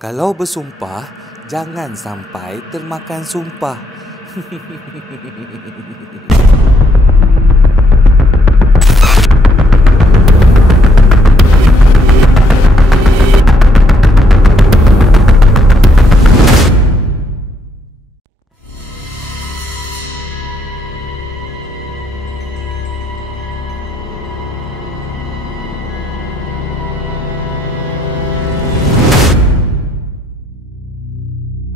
Kalau bersumpah, jangan sampai termakan sumpah.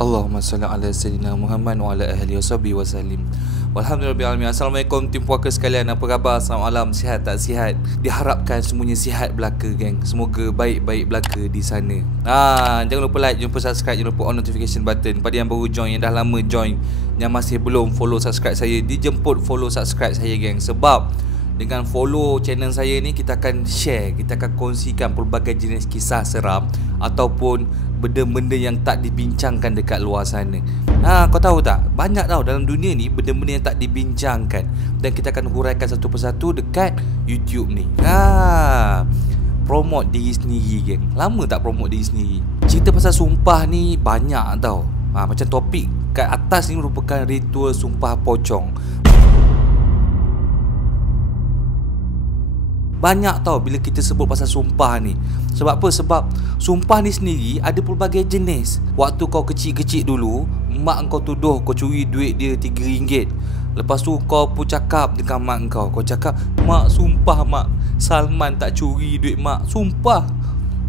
Allahumma salli ala Sayyidina Muhammad wa ala ahli wa sallim. Walhamdulillahirabbil alamin. Assalamualaikum tim puaka sekalian, apa khabar? Selamat malam, sihat tak sihat? Diharapkan semuanya sihat belaka geng. Semoga baik-baik belaka di sana. Jangan lupa like, jangan lupa subscribe, jangan lupa on notification button. Pada yang baru join, yang dah lama join, yang masih belum follow subscribe saya, dijemput follow subscribe saya geng. Sebab dengan follow channel saya ni, kita akan share, kita akan kongsikan pelbagai jenis kisah seram ataupun benda-benda yang tak dibincangkan dekat luar sana. Kau tahu tak, banyak tau dalam dunia ni benda-benda yang tak dibincangkan, dan kita akan huraikan satu persatu dekat YouTube ni. Promote diri sendiri geng. Lama tak promote diri sendiri. Cerita pasal sumpah ni banyak tau. Macam topik kat atas ni merupakan ritual sumpah pocong. Banyak tau bila kita sebut pasal sumpah ni. Sebab apa? Sebab sumpah ni sendiri ada pelbagai jenis. Waktu kau kecil-kecil dulu, mak kau tuduh kau curi duit dia RM3. Lepas tu kau pun cakap dengan mak kau. Kau cakap, "Mak, sumpah mak, Salman tak curi duit mak. Sumpah,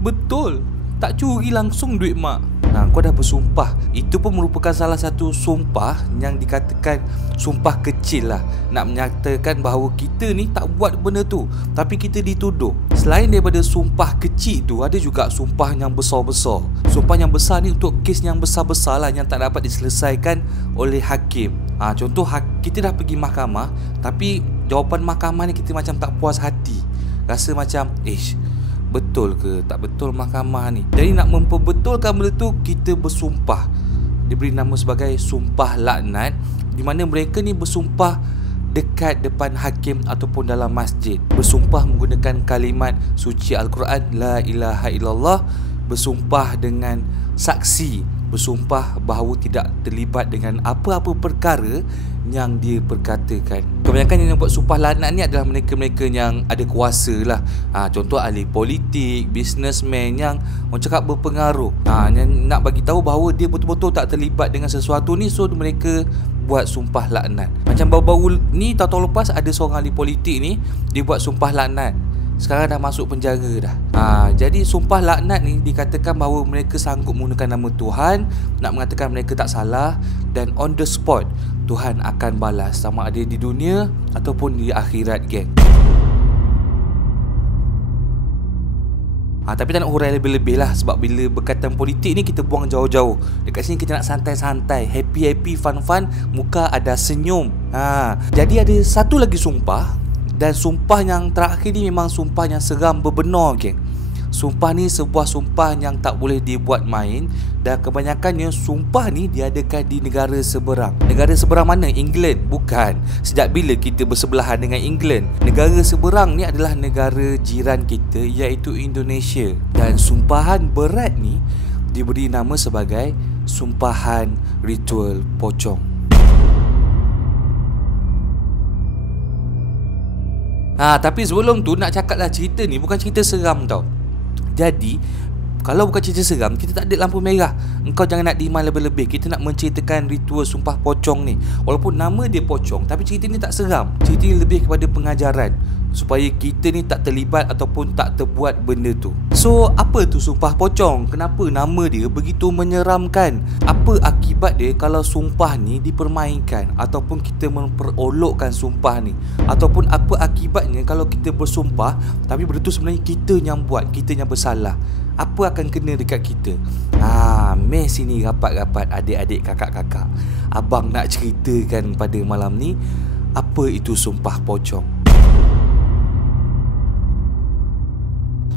betul, tak curi langsung duit mak." Kau dah bersumpah. Itu pun merupakan salah satu sumpah yang dikatakan sumpah kecil lah. Nak menyatakan bahawa kita ni tak buat benda tu, tapi kita dituduh. Selain daripada sumpah kecil tu, ada juga sumpah yang besar-besar. Sumpah yang besar ni untuk kes yang besar-besar lah, yang tak dapat diselesaikan oleh hakim. Contoh, kita dah pergi mahkamah, tapi jawapan mahkamah ni kita macam tak puas hati. Rasa macam, betul ke tak betul mahkamah ni. Jadi nak memperbetulkan benda tu, kita bersumpah. Diberi nama sebagai sumpah laknat, di mana mereka ni bersumpah dekat depan hakim ataupun dalam masjid. Bersumpah menggunakan kalimat suci Al-Quran, La ilaha illallah. Bersumpah dengan saksi, bersumpah bahawa tidak terlibat dengan apa-apa perkara yang dia perkatakan. Kebanyakan yang buat sumpah laknat ni adalah mereka-mereka yang ada kuasa lah. Contoh ahli politik, businessman yang orang cakap berpengaruh, yang nak bagi tahu bahawa dia betul-betul tak terlibat dengan sesuatu ni, so mereka buat sumpah laknat. Macam baru-baru ni, tahun lepas ada seorang ahli politik ni, dia buat sumpah laknat. Sekarang dah masuk penjara dah. Jadi sumpah laknat ni dikatakan bahawa mereka sanggup menggunakan nama Tuhan, nak mengatakan mereka tak salah, dan on the spot Tuhan akan balas, sama ada di dunia ataupun di akhirat geng. Tapi tak nak hurai lebih-lebih lah, sebab bila berkaitan politik ni kita buang jauh-jauh. Dekat sini kita nak santai-santai, happy-happy, fun-fun, muka ada senyum. Jadi ada satu lagi sumpah, dan sumpah yang terakhir ni memang sumpah yang seram berbenar geng. Sumpah ni sebuah sumpah yang tak boleh dibuat main, dan kebanyakannya sumpah ni diadakan di negara seberang. Negara seberang mana? England? Bukan. Sejak bila kita bersebelahan dengan England? Negara seberang ni adalah negara jiran kita, iaitu Indonesia. Dan sumpahan berat ni diberi nama sebagai sumpahan ritual pocong. Tapi sebelum tu nak cakap lah, cerita ni bukan cerita seram tau. Jadi kalau bukan cerita seram, kita tak ada lampu merah. Engkau jangan nak demand lebih-lebih. Kita nak menceritakan ritual sumpah pocong ni. Walaupun nama dia pocong, tapi cerita ni tak seram. Cerita ni lebih kepada pengajaran, supaya kita ni tak terlibat ataupun tak terbuat benda tu. So, apa tu sumpah pocong? Kenapa nama dia begitu menyeramkan? Apa akibat dia kalau sumpah ni dipermainkan, ataupun kita memperolokkan sumpah ni? Ataupun apa akibatnya kalau kita bersumpah tapi benda tu sebenarnya kita yang buat, kita yang bersalah? Apa akan kena dekat kita? Meh sini rapat-rapat adik-adik, kakak-kakak. Abang nak ceritakan pada malam ni, apa itu sumpah pocong.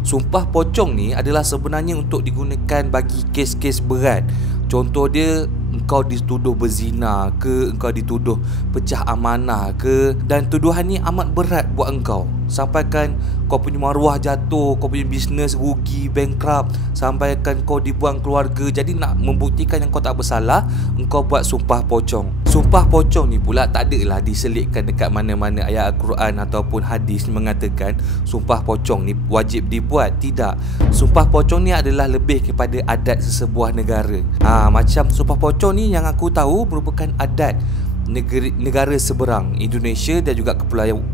Sumpah pocong ni adalah sebenarnya untuk digunakan bagi kes-kes berat. Contoh dia, engkau dituduh berzina ke, engkau dituduh pecah amanah ke, dan tuduhan ni amat berat buat engkau. sampaikan kau punya maruah jatuh, kau punya bisnes rugi, bankrupt, sampaikan kau dibuang keluarga. Jadi nak membuktikan yang kau tak bersalah, engkau buat sumpah pocong. Sumpah pocong ni pula tak adalah diselitkan dekat mana-mana ayat Al-Quran ataupun hadis mengatakan sumpah pocong ni wajib dibuat. Tidak. Sumpah pocong ni adalah lebih kepada adat sesebuah negara. Macam sumpah pocong ni yang aku tahu merupakan adat negara seberang Indonesia dan juga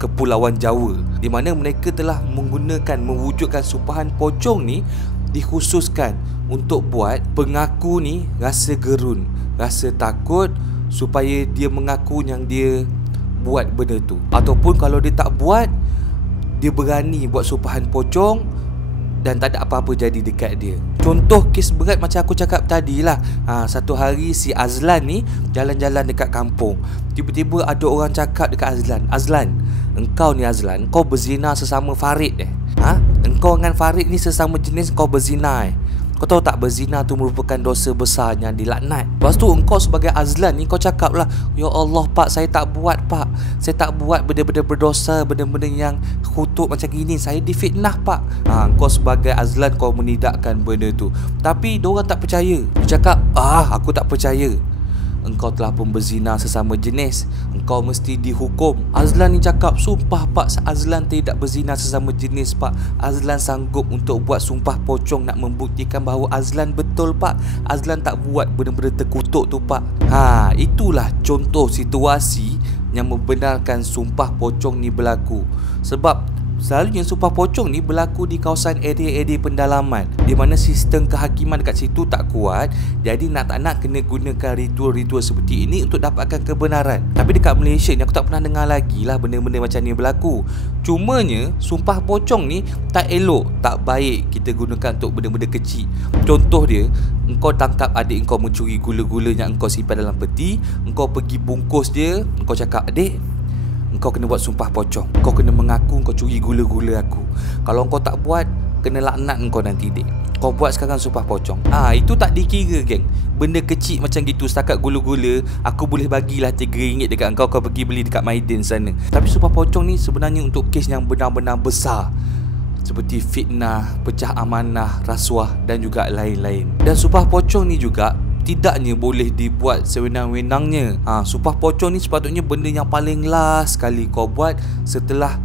Kepulauan Jawa, di mana mereka telah mewujudkan sumpahan pocong ni dikhususkan untuk buat pengaku ni rasa gerun, rasa takut, supaya dia mengaku yang dia buat benda tu. Ataupun kalau dia tak buat, dia berani buat sumpahan pocong dan tak ada apa-apa jadi dekat dia. Contoh kes berat macam aku cakap tadi lah. Satu hari si Azlan ni jalan-jalan dekat kampung. Tiba-tiba ada orang cakap dekat Azlan, "Azlan, engkau ni Azlan, kau berzina sesama Farid Engkau dengan Farid ni sesama jenis, kau berzina Kau tahu tak, berzina tu merupakan dosa besar yang dilaknat." Lepas tu engkau sebagai Azlan ni kau cakap lah, "Ya Allah pak, saya tak buat pak. Saya tak buat benda-benda berdosa, benda-benda yang kutuk macam gini. Saya difitnah pak." Engkau sebagai Azlan kau menidakkan benda tu. Tapi diorang tak percaya. Dia cakap, "Aku tak percaya. Engkau telah pun berzina sesama jenis, engkau mesti dihukum." Azlan ni cakap, "Sumpah pak, Azlan tidak berzina sesama jenis pak. Azlan sanggup untuk buat sumpah pocong nak membuktikan bahawa Azlan betul pak. Azlan tak buat benda-benda terkutuk tu pak." Itulah contoh situasi yang membenarkan sumpah pocong ni berlaku. Sebab selalunya sumpah pocong ni berlaku di kawasan area-area pendalaman, di mana sistem kehakiman dekat situ tak kuat. Jadi nak tak nak kena gunakan ritual-ritual seperti ini untuk dapatkan kebenaran. Tapi dekat Malaysia ni aku tak pernah dengar lagi lah benda-benda macam ni berlaku. Cumanya sumpah pocong ni tak elok, tak baik kita gunakan untuk benda-benda kecil. Contoh dia, engkau tangkap adik engkau mencuri gula-gula yang engkau simpan dalam peti, engkau pergi bungkus dia, engkau cakap, "Adik, engkau kena buat sumpah pocong. Kau kena mengaku kau curi gula-gula aku. Kalau engkau tak buat, kena laknat engkau nanti dek. Kau buat sekarang sumpah pocong." Itu tak dikira geng. Benda kecil macam gitu, setakat gula-gula, aku boleh bagilah RM3 dekat engkau, kau pergi beli dekat Maiden sana. Tapi sumpah pocong ni sebenarnya untuk kes yang benar-benar besar, seperti fitnah, pecah amanah, rasuah dan juga lain-lain. Dan sumpah pocong ni juga tidaknya boleh dibuat sewenang-wenangnya. Sumpah pocong ni sepatutnya benda yang paling last sekali kau buat setelah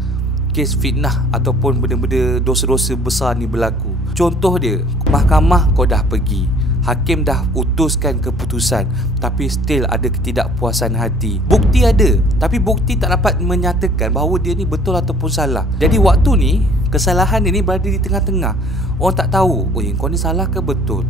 kes fitnah ataupun benda-benda dosa-dosa besar ni berlaku. Contoh dia, mahkamah kau dah pergi, hakim dah utuskan keputusan, tapi still ada ketidakpuasan hati. Bukti ada, tapi bukti tak dapat menyatakan bahawa dia ni betul ataupun salah. Jadi waktu ni kesalahan dia ni berada di tengah-tengah. Orang tak tahu, kau ni salah ke betul.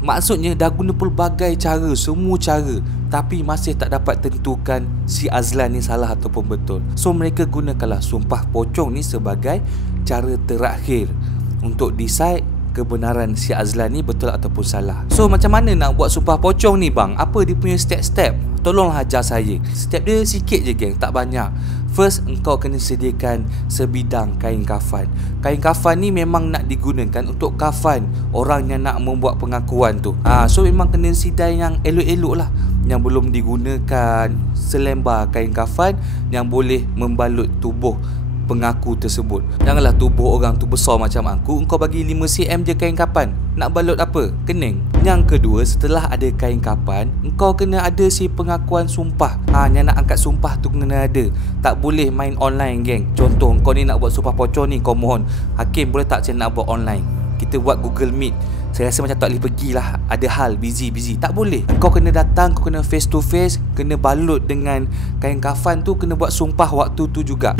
Maksudnya dah guna pelbagai cara, semua cara, tapi masih tak dapat tentukan si Azlan ni salah ataupun betul. So mereka gunakanlah sumpah pocong ni sebagai cara terakhir untuk decide kebenaran si Azlan ni betul ataupun salah. So macam mana nak buat sumpah pocong ni bang? Apa dia punya step-step? Tolonglah ajar saya. Step dia sikit je geng, tak banyak. First, engkau kena sediakan sebidang kain kafan. Kain kafan ni memang nak digunakan untuk kafan orang yang nak membuat pengakuan tu. So memang kena sidai yang elok-elok lah, yang belum digunakan selembar kain kafan yang boleh membalut tubuh pengaku tersebut. Janganlah tubuh orang tu besar macam aku, engkau bagi 5 cm je kain kapan. Nak balut apa? Kening. Yang kedua, setelah ada kain kapan, engkau kena ada si pengakuan sumpah. Yang nak angkat sumpah tu kena ada. Tak boleh main online geng. Contoh, engkau ni nak buat sumpah pocong ni, kau mohon, "Hakim boleh tak saya nak buat online? Kita buat Google Meet." Saya rasa macam tak boleh pergilah, ada hal, busy. Tak boleh. Engkau kena datang, kau kena face to face, kena balut dengan kain kafan tu, kena buat sumpah waktu tu juga.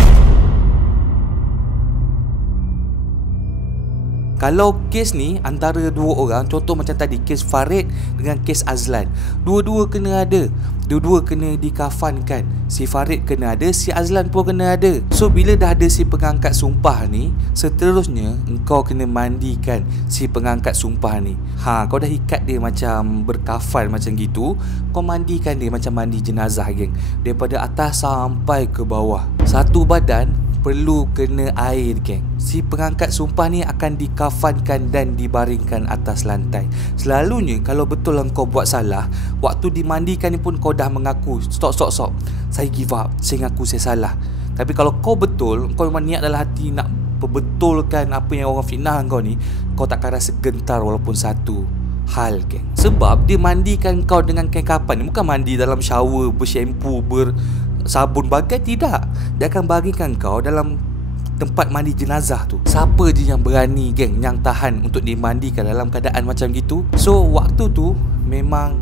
Kalau kes ni antara dua orang, contoh macam tadi kes Farid dengan kes Azlan, dua-dua kena ada, dua-dua kena dikafankan. Si Farid kena ada, si Azlan pun kena ada. So bila dah ada si pengangkat sumpah ni, seterusnya engkau kena mandikan si pengangkat sumpah ni. Kau dah ikat dia macam berkafan macam gitu, kau mandikan dia macam mandi jenazah geng, daripada atas sampai ke bawah. Satu badan perlu kena air, geng. Si pengangkat sumpah ni akan dikafankan dan dibaringkan atas lantai. Selalunya kalau betul kau buat salah, waktu dimandikan ni pun kau dah mengaku, stop, saya give up, saya ngaku saya salah. Tapi kalau kau betul, kau memang niat dalam hati nak perbetulkan apa yang orang fitnah kau ni, kau takkan rasa gentar walaupun satu hal, geng. Sebab dia mandikan kau dengan kain kapan ni bukan mandi dalam shower, bershampoo, bersabun bagai, tidak. Dia akan bagikan kau dalam tempat mandi jenazah tu. Siapa je yang berani, geng, yang tahan untuk dimandikan dalam keadaan macam gitu? So waktu tu memang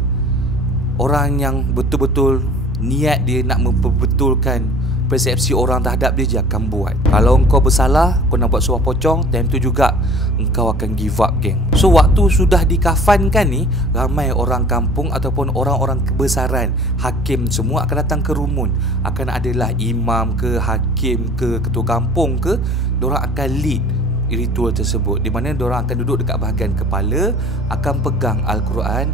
orang yang betul-betul niat dia nak memperbetulkan persepsi orang terhadap dia je akan buat. Kalau engkau bersalah, kau nak buat sumpah pocong, time tu juga engkau akan give up, geng. So waktu sudah dikafankan ni, ramai orang kampung ataupun orang-orang kebesaran, hakim semua akan datang ke rumun. Akan adalah imam ke, hakim ke, ketua kampung ke, diorang akan lead ritual tersebut, di mana diorang akan duduk dekat bahagian kepala, akan pegang Al-Quran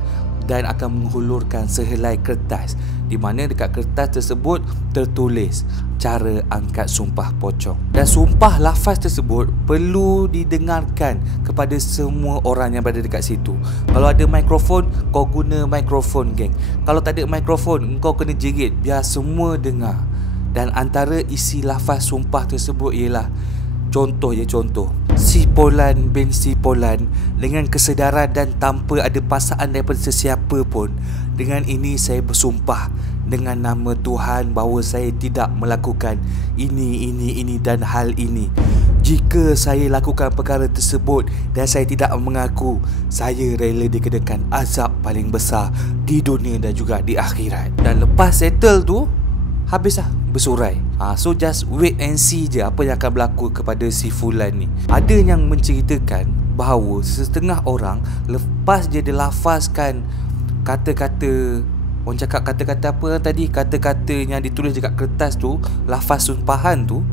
dan akan menghulurkan sehelai kertas, di mana dekat kertas tersebut tertulis cara angkat sumpah pocong. Dan sumpah lafaz tersebut perlu didengarkan kepada semua orang yang berada dekat situ. Kalau ada mikrofon, kau guna mikrofon, geng. Kalau tak ada mikrofon, kau kena jerit biar semua dengar. Dan antara isi lafaz sumpah tersebut ialah, contoh, si Polan bin si Polan, dengan kesedaran dan tanpa ada paksaan daripada sesiapa pun, dengan ini saya bersumpah dengan nama Tuhan bahawa saya tidak melakukan ini dan hal ini. Jika saya lakukan perkara tersebut dan saya tidak mengaku, saya rela dikenakan azab paling besar di dunia dan juga di akhirat. Dan lepas settle tu, habislah bersurai. So just wait and see je apa yang akan berlaku kepada si Fulan ni. Ada yang menceritakan bahawa setengah orang lepas dia dilafazkan kata-kata, orang cakap kata-kata apa tadi, kata-kata yang ditulis dekat kertas tu, lafaz sumpahan tu,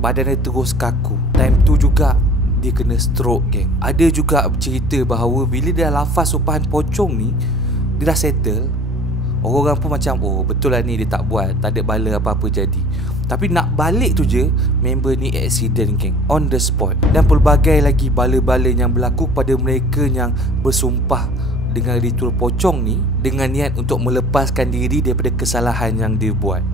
badan dia terus kaku. Time tu juga dia kena stroke, geng. Ada juga cerita bahawa bila dia lafaz sumpahan pocong ni, dia dah settle, orang-orang pun macam, oh betul lah ni dia tak buat, tak ada bala apa-apa jadi. Tapi nak balik tu je, member ni accident, geng, on the spot. Dan pelbagai lagi bala-bala yang berlaku pada mereka yang bersumpah dengan ritual pocong ni dengan niat untuk melepaskan diri daripada kesalahan yang dia buat.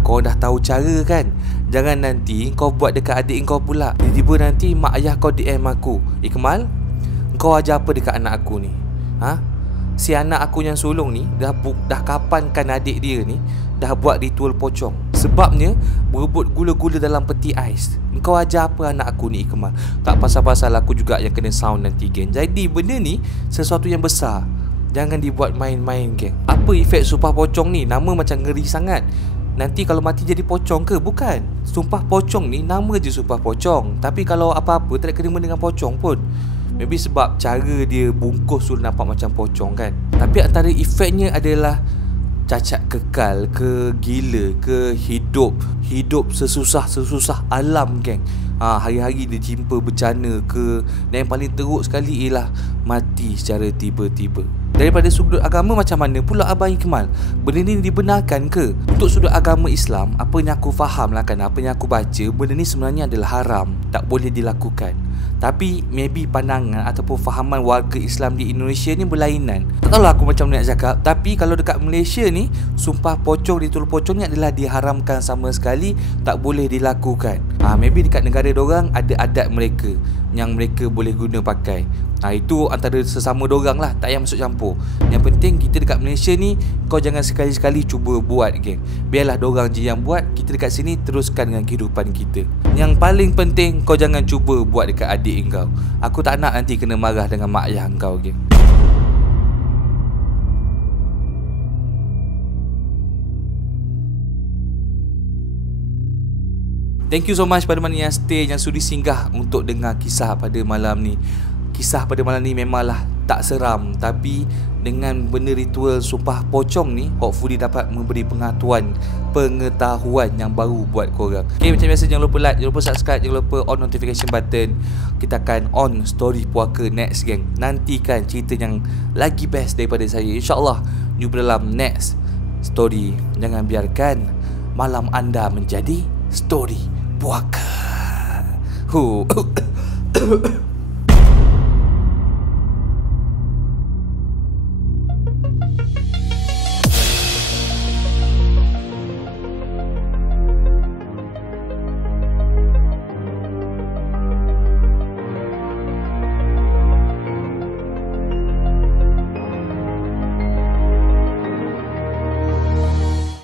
Kau dah tahu cara kan? Jangan nanti kau buat dekat adik kau pula. Tiba-tiba nanti mak ayah kau DM aku, Ikmal, kau ajar apa dekat anak aku ni? Si anak aku yang sulung ni dah kapankan adik dia ni dah buat ritual pocong. Sebabnya berebut gula-gula dalam peti ais. Kau ajar apa anak aku ni, Ikmal? Tak pasal-pasal aku juga yang kena sound nanti, geng. Jadi benda ni sesuatu yang besar, jangan dibuat main-main, geng. Apa efek sumpah pocong ni? Nama macam ngeri sangat. Nanti kalau mati jadi pocong ke? Bukan. Sumpah pocong ni nama je sumpah pocong, tapi kalau apa-apa tak ada kena dengan pocong pun. Maybe sebab cara dia bungkus tu nampak macam pocong kan. Tapi antara efeknya adalah cacat kekal ke, gila ke, hidup sesusah alam, geng. Hari-hari dia jumpa bencana ke, dan yang paling teruk sekali ialah mati secara tiba-tiba. Daripada sudut agama macam mana pula Abang Ikmal? Benda ni dibenarkan ke? Untuk sudut agama Islam, apa yang aku faham lah kan, apa yang aku baca, benda ni sebenarnya adalah haram, tak boleh dilakukan. Tapi maybe pandangan ataupun fahaman warga Islam di Indonesia ni berlainan. Tak tahulah aku macam nak cakap. Tapi kalau dekat Malaysia ni, sumpah pocong, ritual pocong ni adalah diharamkan sama sekali, tak boleh dilakukan. Maybe dekat negara dorang ada adat mereka yang mereka boleh guna pakai. Itu antara sesama dorang lah, tak payah masuk campur. Yang penting kita dekat Malaysia ni, kau jangan sekali-sekali cuba buat, geng. Biarlah dorang je yang buat, kita dekat sini teruskan dengan kehidupan kita. Yang paling penting, kau jangan cuba buat dekat adik kau. Aku tak nak nanti kena marah dengan mak ayah kau, geng. Thank you so much pada mana yang stay, yang sudi singgah untuk dengar kisah pada malam ni. Kisah pada malam ni memanglah tak seram, tapi dengan benda ritual sumpah pocong ni, hopefully dapat memberi pengetahuan yang baru buat korang. Okay, macam biasa, jangan lupa like, jangan lupa subscribe, jangan lupa on notification button. Kita akan on story puaka next, geng. Nantikan cerita yang lagi best daripada saya, InsyaAllah jumpa dalam next story. Jangan biarkan malam anda menjadi story puaka. Hu.